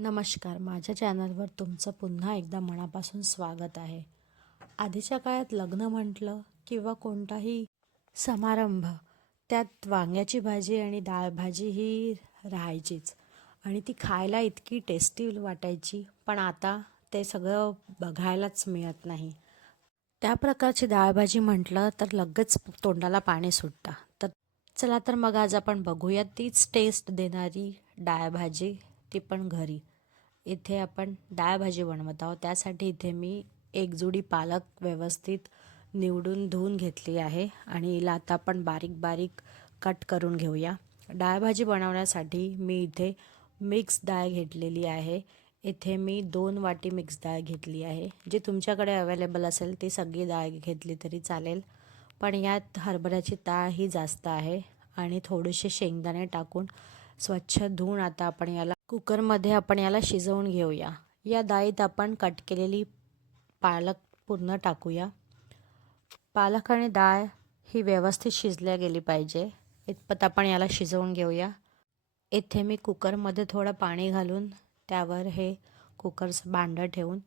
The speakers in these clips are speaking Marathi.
नमस्कार. माझ्या चॅनलवर तुमचं पुन्हा एकदा मनापासून स्वागत आहे. आधीच्या काळात लग्न म्हटलं किंवा कोणताही समारंभ, त्यात वांग्याची भाजी आणि डाळ भाजी ही राहायचीच आणि ती खायला इतकी टेस्टी वाटायची. पण आता ते सगळं बघायलाच मिळत नाही. त्या प्रकारची डाळ भाजी म्हटलं तर लगेच तोंडाला पाणी सुटतं. तर चला तर मग आज आपण बघूया तीच टेस्ट देणारी डाळ भाजी, ती पण घरी. इथे आपण डाळ भाजी बनवत आहोत. त्यासाठी इथे मी एक जुडी पालक व्यवस्थित निवडून धुवून घेतली आहे आणि हिला आता आपण बारीक बारीक कट करून घेऊया. डाळ भाजी बनवण्यासाठी मी इथे मिक्स डाळ घेतलेली आहे. इथे मी 2 वाटी मिक्स डाळ घेतली आहे. जी तुमच्याकडे अवेलेबल असेल ती सगळी डाळ घेतली तरी चालेल, पण यात हरभऱ्याची डाळ ही जास्त आहे. आणि थोडेसे शेंगदाणे टाकून स्वच्छ धुवून आता आपण याला कुकरमध्ये याला शिजवून घेऊया. या डाळीत आपण कट केलेली पालक पूर्ण टाकूया. पालक आणि डाळ ही व्यवस्थित शिजल्या गेली पाहिजे इतपत आपण याला शिजवून घेऊया. इथे मी कुकरमध्ये थोडं पाणी घालून त्यावर हे कुकरचं भांडं ठेवून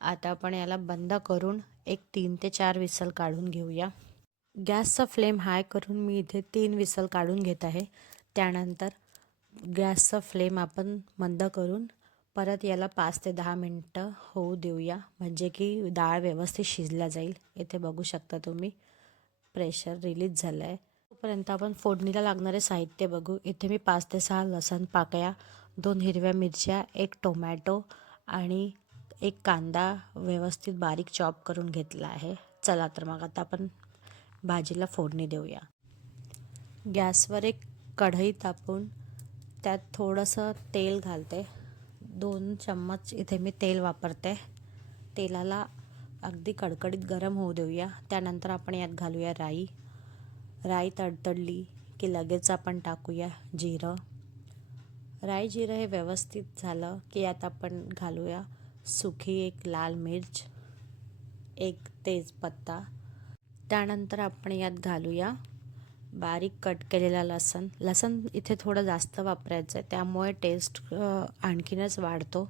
आता आपण याला बंद करून एक 3 ते 4 विसल काढून घेऊया. गॅसचा फ्लेम हाय करून मी इथे 3 विसल काढून घेत आहे. त्यानंतर गॅसचा फ्लेम आपण मंद करून परत याला 5 ते 10 मिनटं होऊ देऊया, म्हणजे की डाळ व्यवस्थित शिजल्या जाईल. इथे बघू शकता तुम्ही प्रेशर रिलीज झालं आहे. तोपर्यंत आपण फोडणीला लागणारे साहित्य बघू. इथे मी 5 ते 6 लसूण पाकळ्या, 2 हिरव्या मिरच्या, 1 टोमॅटो आणि 1 कांदा व्यवस्थित बारीक चॉप करून घेतला आहे. चला तर मग आता आपण भाजीला फोडणी देऊया. गॅसवर एक कढई तापून त्यात थोडंसं तेल घालते. 2 चम्मच इथे मी तेल वापरते. तेलाला अगदी कडकडीत गरम होऊ देऊया. त्यानंतर आपण यात घालूया राई. राई तडतडली की लगेच आपण टाकूया जिरं. राई जिरं हे व्यवस्थित झालं की यात आपण घालूया सुकी 1 लाल मिर्च, 1 तेजपत्ता. त्यानंतर आपण यात घालूया बारीक कट केलेला लसण इथे थोडं जास्त वापरायचं आहे, त्यामुळे टेस्ट आणखीनच वाढतो.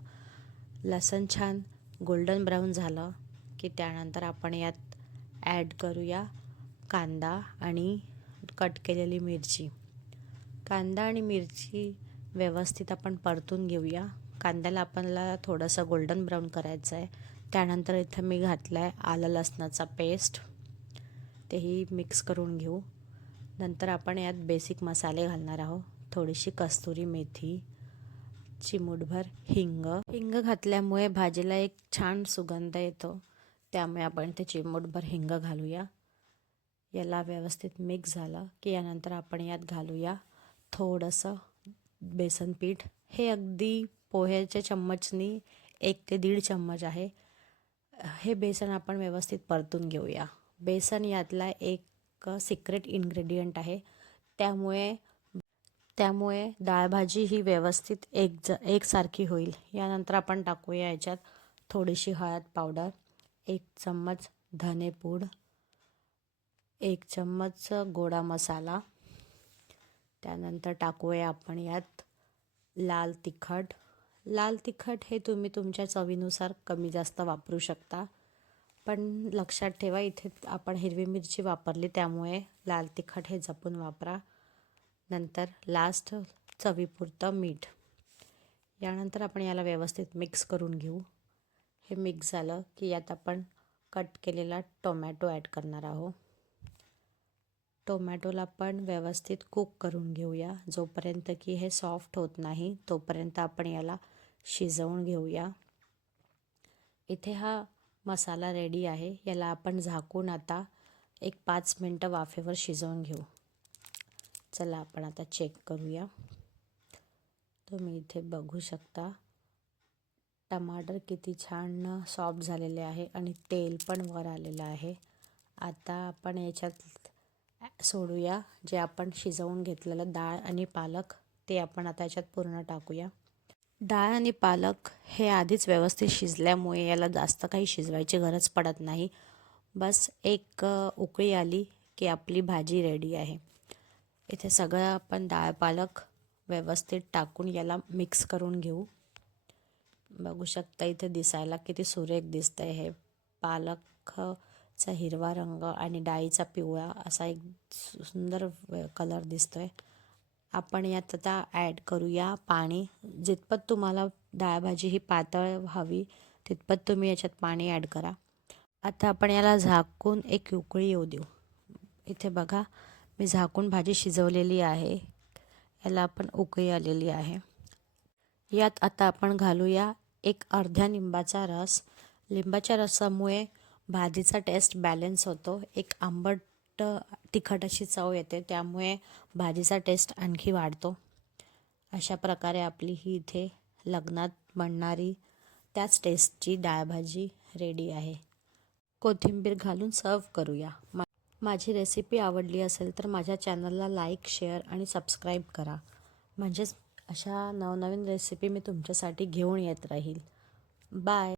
लसण छान गोल्डन ब्राऊन झालं की त्यानंतर आपण यात ॲड करूया कांदा आणि कट केलेली मिरची. कांदा आणि मिरची व्यवस्थित आपण परतून घेऊया. कांद्याला आपल्याला थोडंसं गोल्डन ब्राऊन करायचं आहे. त्यानंतर इथं मी घातला आहे आलं लसणाचा पेस्ट, तेही मिक्स करून घेऊ. नंतर आपण यात बेसिक मसाले घालणार आहोत. थोडीशी कस्तुरी मेथी, चिमूटभर हिंग घातल्यामुळे भाजीला एक छान सुगंध येतो, त्यामुळे आपण ते चिमूटभर हिंग घालूया. याला व्यवस्थित मिक्स झालं की यानंतर आपण यात घालूया थोडंसं बेसन पीठ. हे अगदी पोह्याच्या चम्मचनी 1 ते 1.5 चम्मच आहे. हे बेसन आपण व्यवस्थित परतून घेऊया. बेसन यातला एक सिक्रेट इन्ग्रेडियंट आहे, त्यामुळे डाळभाजी ही व्यवस्थित एकसारखी होईल. यानंतर आपण टाकूया याच्यात थोडीशी हळद पावडर, 1 चम्मच धनेपूड, 1 चम्मच गोडा मसाला. त्यानंतर टाकूया आपण यात लाल तिखट. लाल तिखट हे तुम्ही तुमच्या चवीनुसार कमी जास्त वापरू शकता, पण लक्षात ठेवा इथे आपण हिरवी मिरची वापरली, त्यामुळे लाल तिखट हे जपून वापरा. नंतर लास्ट चवीपुरतं मीठ. यानंतर आपण याला व्यवस्थित मिक्स करून घेऊ. हे मिक्स झालं की यात आपण कट केलेला टोमॅटो ॲड करणार आहोत. टोमॅटोला पण व्यवस्थित कुक करून घेऊया. जोपर्यंत की हे सॉफ्ट होत नाही तोपर्यंत आपण याला शिजवून घेऊया. इथे हा मसाला रेडी आहे. याला आपण झाकून आता एक 5 मिनटं वाफेवर शिजवून घेऊ. चला आपण आता चेक करूया. तुम्ही इथे बघू शकता टमाटर किती छान सॉफ्ट झालेले आहे आणि तेल पण वर आलेलं आहे. आता आपण याच्यात सोडूया जे आपण शिजवून घेतलेलं डाळ आणि पालक, ते आपण आता याच्यात पूर्ण टाकूया. डाळ आणि पालक हे आधीच व्यवस्थित शिजल्यामुळे याला जास्त काही शिजवायची गरज पडत नाही. बस एक उकळी आली की आपली भाजी रेडी आहे. इथे सगळं आपण डाळ पालक व्यवस्थित टाकून याला मिक्स करून घेऊ. बघू शकता इथे दिसायला किती सुरेख दिसतंय हे. पालकचा हिरवा रंग आणि डाळीचा पिवळा असा एक सुंदर कलर दिसतोय. आपण यात आता ॲड करूया पाणी. जितपत तुम्हाला डाळभाजी ही पातळ हवी तितपत तुम्ही याच्यात पाणी ॲड करा. आता आपण याला झाकून एक उकळी येऊ देऊ. इथे बघा मी झाकून भाजी शिजवलेली आहे. याला आपण उकळी आलेली आहे. यात आता आपण घालूया एक अर्ध्या लिंबाचा रस. लिंबाच्या रसामुळे भाजीचा टेस्ट बॅलन्स होतो. एक आंबट तिखट अशी चव येते, त्यामुळे भाजीचा टेस्ट आणखी वाढतो. अशा प्रकारे आपली ही इथे लग्नात बनणारी त्याच टेस्टची डाळभाजी रेडी आहे. कोथिंबीर घालून सर्व करूया. माझी रेसिपी आवडली असेल तर माझ्या चॅनलला लाईक, शेअर आणि सबस्क्राईब करा. म्हणजेच अशा नवनवीन रेसिपी मी तुमच्यासाठी घेऊन येत राहील. बाय.